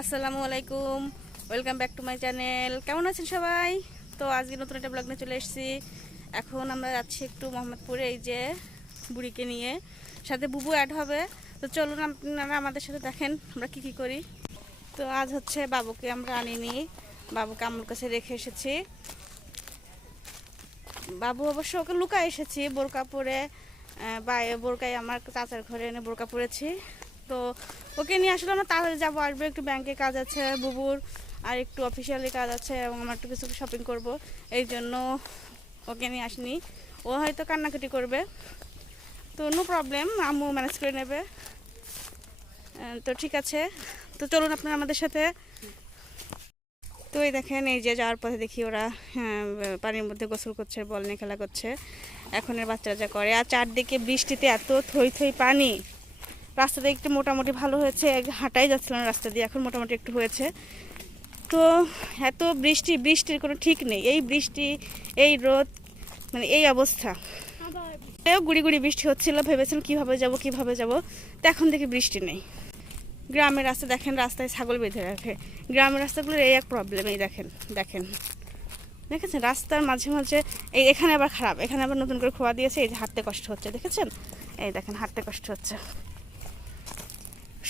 আসসালামু আলাইকুম। Welcome back to my channel কেমন আছেন সবাই? তো আজকে নতুন একটা ব্লগ নিয়ে চলে এসেছি। এখন আমরা যাচ্ছি একটু মোহাম্মদপুরে, এই যে বুড়িকে নিয়ে। সাথে বুবু অ্যাড হবে। তো চলুন আপনারা আমাদের সাথে দেখেন আমরা কি কি করি। তো আজ হচ্ছে বাবুকে আমরা আনিনি। বাবুকে আমার কাছে রেখে এসেছি। বাবু অবশ্য ওকে লুকা এসেছি বোরকা পরে। বা বোরকায় আমার চাচার ঘরে এনে বোরকা পরেছি। তো ওকে নিয়ে আসলে আমরা তাড়াতাড়ি যাব আসবে। একটু ব্যাংকে কাজ আছে বুবুর আর একটু অফিসিয়ালি কাজ আছে এবং আমার একটু কিছু শপিং করব। এই জন্য ওকে নিয়ে আসিনি। ও হয়তো কান্নাকাটি করবে। তো নো প্রবলেম আম্মু ম্যানেজ করে নেবে। তো ঠিক আছে। তো চলুন আপনারা আমাদের সাথে। তো এই দেখেন এই যে যাওয়ার পথে দেখি ওরা হ্যাঁ, পানির মধ্যে গোসল করছে বল নিয়ে খেলা করছে। এখনের বাচ্চারা যা করে। আর চারদিকে বৃষ্টিতে এত থই থই পানি। রাস্তাটা একটু মোটামুটি ভালো হয়েছে হাঁটাই যাচ্ছিল না রাস্তা দিয়ে, এখন মোটামুটি একটু হয়েছে। তো এত বৃষ্টি, বৃষ্টির কোনো ঠিক নেই। এই বৃষ্টি, এই রোদ মানে এই অবস্থা। গুড়ি গুড়ি বৃষ্টি হচ্ছিল, ভেবেছিলাম কীভাবে যাব, কীভাবে যাব। তো এখন দেখি বৃষ্টি নেই। গ্রামের রাস্তা দেখেন, রাস্তায় ছাগল বেঁধে রাখে। গ্রামের রাস্তাগুলোর এই এক প্রবলেম এই দেখেন দেখেন। দেখেছেন? রাস্তার মাঝে মাঝে এই এখানে আবার খারাপ। এখানে আবার নতুন করে খোয়া দিয়েছে, এই যে হাঁটতে কষ্ট হচ্ছে, দেখেছেন? এই দেখেন, হাঁটতে কষ্ট হচ্ছে।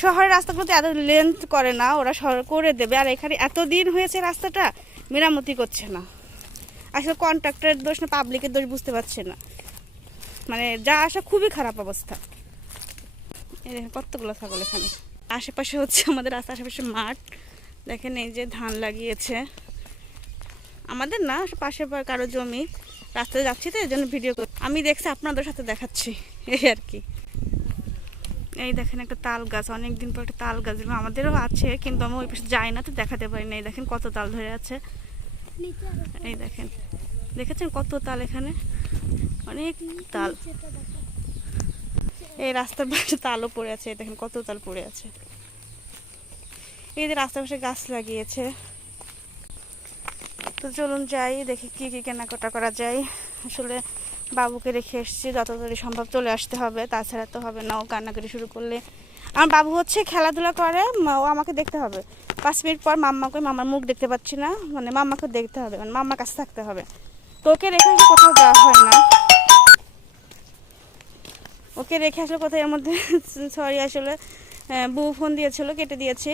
শহরের রাস্তাগুলোতে এত লেন্থ করে না, ওরা শহর করে দেবে। আর এখানে এত দিন হয়েছে রাস্তাটা, মেরামতি করছে না। আসলে কন্ট্রাক্টরের দোষ না পাবলিকের দোষ বুঝতে পারছে না। মানে যা আসা খুবই খারাপ অবস্থা। কতগুলো ছাগল এখানে। আশেপাশে হচ্ছে আমাদের রাস্তার আশেপাশে মাঠ। দেখেন এই যে ধান লাগিয়েছে। আমাদের না, পাশে কারও জমি। রাস্তায় যাচ্ছি তো এই জন্য ভিডিও আমি দেখছি, আপনাদের সাথে দেখাচ্ছি। এই আর কি। এই দেখেন একটা তাল গাছ অনেক দিন পর একটা তাল গাছ আমাদেরও আছে, কিন্তু আমি ওই পাশে যাই না, তো দেখাতে পারি না। এই দেখেন কত তাল ধরে আছে। এই দেখেন, দেখেছেন কত তাল এখানে? অনেক তাল। এই রাস্তার পাশে তালও পড়ে আছে, এই দেখেন কত তাল পড়ে আছে। এই যে রাস্তার পাশে গাছ লাগিয়েছে। তো চলুন যাই, দেখি কি কি কেনাকাটা করা যায়। আসলে বাবুকে রেখে এসেছি যত তাড়াতাড়ি সম্ভব চলে আসতে হবে, তাছাড়া তো হবে না, ও কান্নাকাটি শুরু করলে। আমার বাবু হচ্ছে খেলাধুলা করে ও আমাকে দেখতে হবে। পাঁচ মিনিট পর মাম্মাকে মামার মুখ দেখতে পাচ্ছি না মানে মাম্মাকে দেখতে হবে মানে মাম্মার কাছে থাকতে হবে। তো ওকে রেখে আসলে কোথাও যাওয়া হয় না। ওকে রেখে আসলে কোথায়, এর মধ্যে সরি আসলে বউ ফোন দিয়েছিল, কেটে দিয়েছি।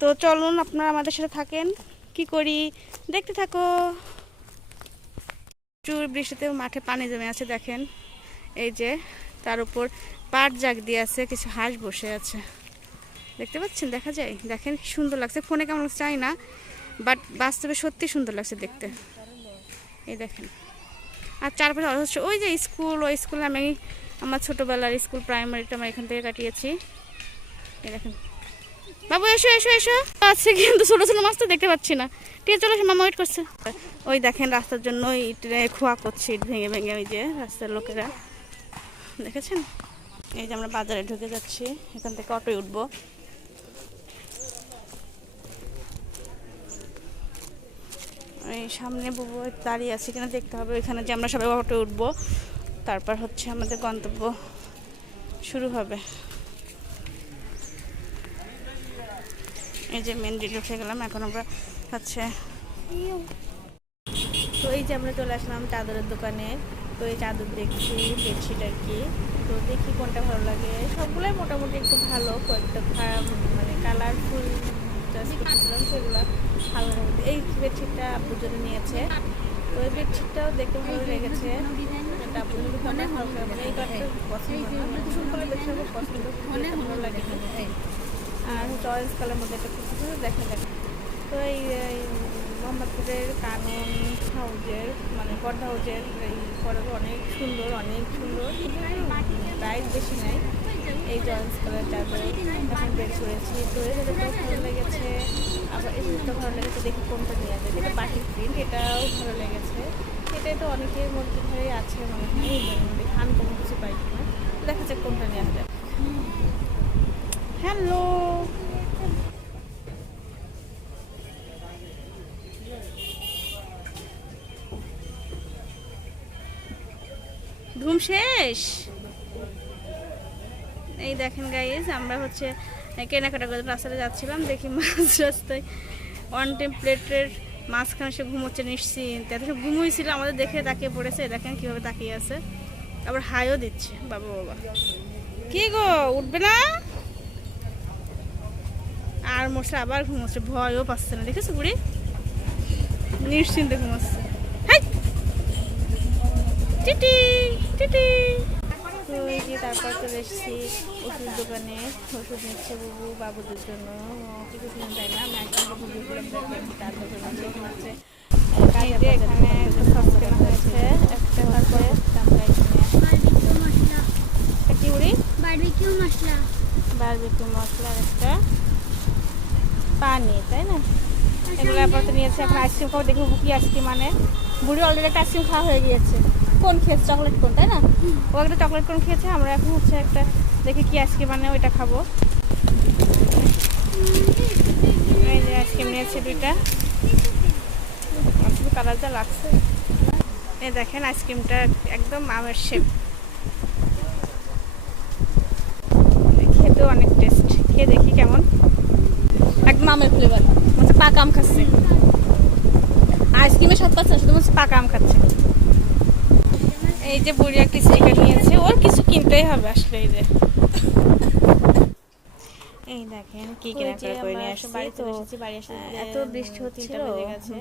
তো চলুন, আপনারা আমাদের সাথে থাকেন। কি করি? দেখতে থাকো। প্রচুর বৃষ্টিতে মাঠে পানি জমে আছে, দেখেন। এই যে তার উপর পাট জাগ দিয়ে আছে, কিছু হাঁস বসে আছে। দেখতে পাচ্ছেন? দেখা যায়? দেখেন সুন্দর লাগছে। ফোনে কেমন চাই না বাট বাস্তবে সত্যি সুন্দর লাগছে দেখতে। এই দেখেন। আর চারপাশে অথচ ওই যে স্কুল, ওই স্কুলে আমি আমার ছোটোবেলার স্কুল প্রাইমারিটা আমি এখান থেকে কাটিয়েছি। এই দেখেন। বাবু, এসো এসো এসো। আছে কিন্তু ছোটো ছোটো মাছ তো দেখতে পাচ্ছি না। ঠিক আছে, চলো মামা ওয়েট করছে। ওই দেখেন রাস্তার জন্য ইট খোয়া করছে, ইট ভেঙে ভেঙে ওই যে রাস্তার লোকেরা। দেখেছেন? এই যে আমরা বাজারে ঢুকে যাচ্ছি, এখান থেকে অটোয় উঠবো। এই সামনে বুবু দাঁড়িয়ে আছে কিনা দেখতে হবে, ওইখানে যে আমরা সবাই অটো উঠবো। তারপর হচ্ছে আমাদের গন্তব্য শুরু হবে। এই যে মেন গেট উঠে গেলাম, এখন আমরা হচ্ছে তো এই যে আমরা চলে আসলাম চাদরের দোকানে, তো এই চাদর দেখছি বেডশিট আর কি। তো দেখি কোনটা ভালো লাগে। সবগুলোই মোটামুটি একটু ভালো, কয়েকটা খারাপ মানে কালারফুল জাস্ট সেগুলো ভালো এই বেডশিটটা আপুর জন্য নিয়েছে। তো এই বেডশিটটাও দেখতে ভালো লেগেছে। মানে পছন্দ না কুসুম কালার বেডশিট পছন্দ ভালো লাগে আর অরেঞ্জ কালার মধ্যে একটা দেখা যায়। তো এই মোহাম্মদপুরের কানন হাউজের মানে পর্দা হাউজের, এই পর্দা অনেক সুন্দর অনেক সুন্দর। প্রাইস বেশি নাই, এই অরেঞ্জ কালার চাদর এখন বের করেছি। তো এটা দেখতেও ভালো লেগেছে, আবার এই জিনিসটা ভালো লেগেছে দেখি কোনটা নেওয়া যায় এটা বাটিক প্রিন্ট এটাও ভালো লেগেছে। এটাই তো অনেকের মধ্যে ধরে আছে মনে হয় কোনো কিছু পাই না দেখা যাক কোনটা নেওয়া যায়। হ্যালো! ঘুম শেষ? এই দেখেন গাইজ আমরা হচ্ছে কেনাকাটা করে রাস্তাতে যাচ্ছিলাম, দেখি মাছ রাস্তায় ওয়ান টেম্পলেটের মাঝখানে সে ঘুমোচ্ছে নিশ্চিন্ত। এত সব ঘুমোইছিল আমাদের দেখে তাকিয়ে পড়েছে দেখেন কীভাবে তাকিয়ে আছে। আবার হাইও দিচ্ছে, বাবা বাবা। কি গো, উঠবে না? আর মশলা আবার ঘুমোচ্ছে, ভয়ও পাচ্ছে না, দেখেছ বুড়ি? নিশ্চিন্তে ঘুমোচ্ছে। টিটি টিটি। তো এই যে তারপর চলে এসেছি ওষুধ দোকানে ওষুধ নিচ্ছে বাবু বাবুদের জন্য। কিছু কিনে দেয় না আমি একদম বুবু তারপর জন্য হচ্ছে। এখানে সস কেনা হয়েছে একটা হচ্ছে আমরা এখানে কি উড়ি বারবিকিউ মশলা। বারবিকিউ মশলার একটা পানি তাই না? এগুলো আপাতত নিয়েছে। এখন আইসক্রিম খাব দেখি কি আইসক্রিম মানে বুড়ি অলরেডি একটা আইসক্রিম খাওয়া হয়ে গিয়েছে। কোন খেয়েছে? চকলেট কোন তাই না? ও একটা চকলেট কোন খেয়েছে? আমরা এখন হচ্ছে একটা দেখি কি আইসক্রিম মানে ওইটা খাব। এই যে আইসক্রিম নিয়েছে দুইটা। শুধু কালারটা লাগছে। এই দেখেন আইসক্রিমটা একদম আমের শেপ খেতেও অনেক টেস্ট খেয়ে দেখি কেমন। একদম আমের ফ্লেভার হচ্ছে পাকা আম খাচ্ছে। আইসক্রিমের স্বাদ পাচ্ছে শুধু পাকা আম খাচ্ছে। এই যে বুড়ি একটা স্টিকার নিয়েছে ওর কিছু কিনতেই হবে আসলে এই যে। এই দেখেন কি কেনাকাটা করে নিয়ে আসছি। তো এত বৃষ্টি হচ্ছিল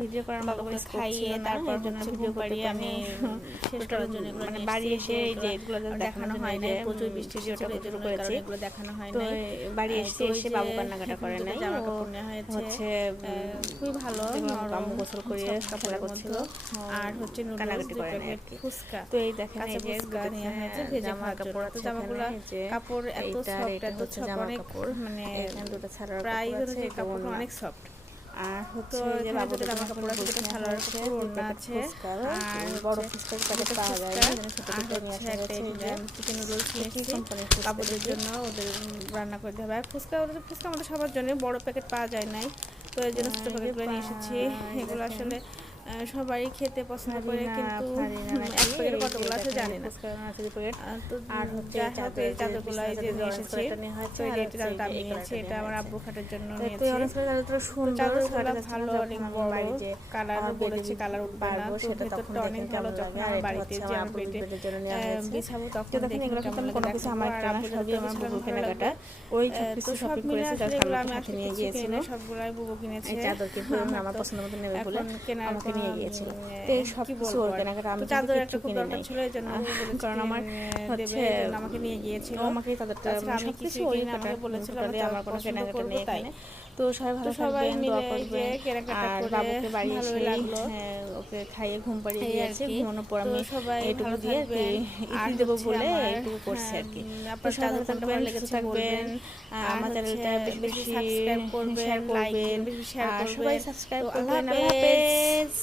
ভিডিও করার মতো করে খাইয়ে তারপর ভিডিও করিয়ে আমি শেষ করার জন্য মানে বাড়ি এসে এই যে এগুলো দেখানো হয় না প্রচুর বৃষ্টি যে ওটা প্রচুর করেছি। এগুলো দেখানো হয় না বাড়ি এসে এসে বাবু কান্নাকাটা করে নাই জামা কাপড় নেওয়া হয়েছে হচ্ছে খুবই ভালো বাবু গোসল করে কাপড় করছিল আর হচ্ছে কান্নাকাটি করে নাই ফুচকা। তো এই দেখেন এই যে ফুচকা নেওয়া হয়েছে ভেজা জামা কাপড় তো জামাগুলো কাপড় এত সফট এত জামা কাপড় মানে দুটো ছাড়া প্রায় হচ্ছে কাপড় অনেক সফট আর হচ্ছে যে বাবুদের জামা কাপড় আছে যেটা ছাড়ার কাপড় ওড়না আছে আর বড় প্যাকেট পাওয়া যায় ছোট ছোট নিয়ে আসা হয়েছে চিকেন নিয়েছি বাবুদের জন্য ওদের রান্না করতে হবে। আর ফুচকা ওদের ফুচকা আমাদের সবার জন্য বড় প্যাকেট পাওয়া যায় নাই। তো এই জন্য ছোট প্যাকেটগুলো নিয়ে এসেছি। এগুলো আসলে সবাই খেতে পছন্দ করে কিন্তু এক প্যাকেট কতগুলো আছে জানি না। তো আর হচ্ছে এই চাদরগুলো এই যে নিয়ে এসেছি তো এই যে চাদরটা আমি নিয়েছি এটা আমার আব্বু খাটের জন্য নিয়েছি। চাদরগুলো ভালো অনেক বড় কালার বলেছে কালার উঠবে না তো ভেতরটা অনেক ভালো যখন আমার বাড়িতে যে বেডে বিছাবো তখন দেখি এগুলো কিন্তু কোনো কিছু আমার কেনা সবই আমার বুবু কেনাকাটা ওই কিছু শপিং করেছে যার কারণে আমি আজকে নিয়ে সবগুলাই বুবু কিনেছে চাদর কিন্তু আমার পছন্দ মতো নেবে বলে আমাকে নিয়ে গিয়েছিল। তো এই সব কিছু ওর কেনাকাটা আমি চাদর একটা খুব দরকার ছিল এই জন্য কারণ আমার হচ্ছে আমাকে নিয়ে গিয়েছিল। আমাকে তাদের আমি কিছু ওই আমাকে বলেছিল আমার কোনো কেনাকাটা নেই তো সবাই ভালো সবাই মিলে যে কেনাকাটা করে বাবুকে বাড়ি এসে হ্যাঁ, ওকে খাইয়ে ঘুম পাড়িয়ে দিয়েছে ঘুমানোর পর আমি সবাই এটুকু দিয়ে আর দেবো বলে এইটুকু করছি আর কি। আপনার সাথে থাকবেন লেগেছে থাকবেন আমার চ্যানেলটা বেশি বেশি সাবস্ক্রাইব করবেন শেয়ার করবেন। আর সবাই সাবস্ক্রাইব করবেন আল্লাহ হাফেজ।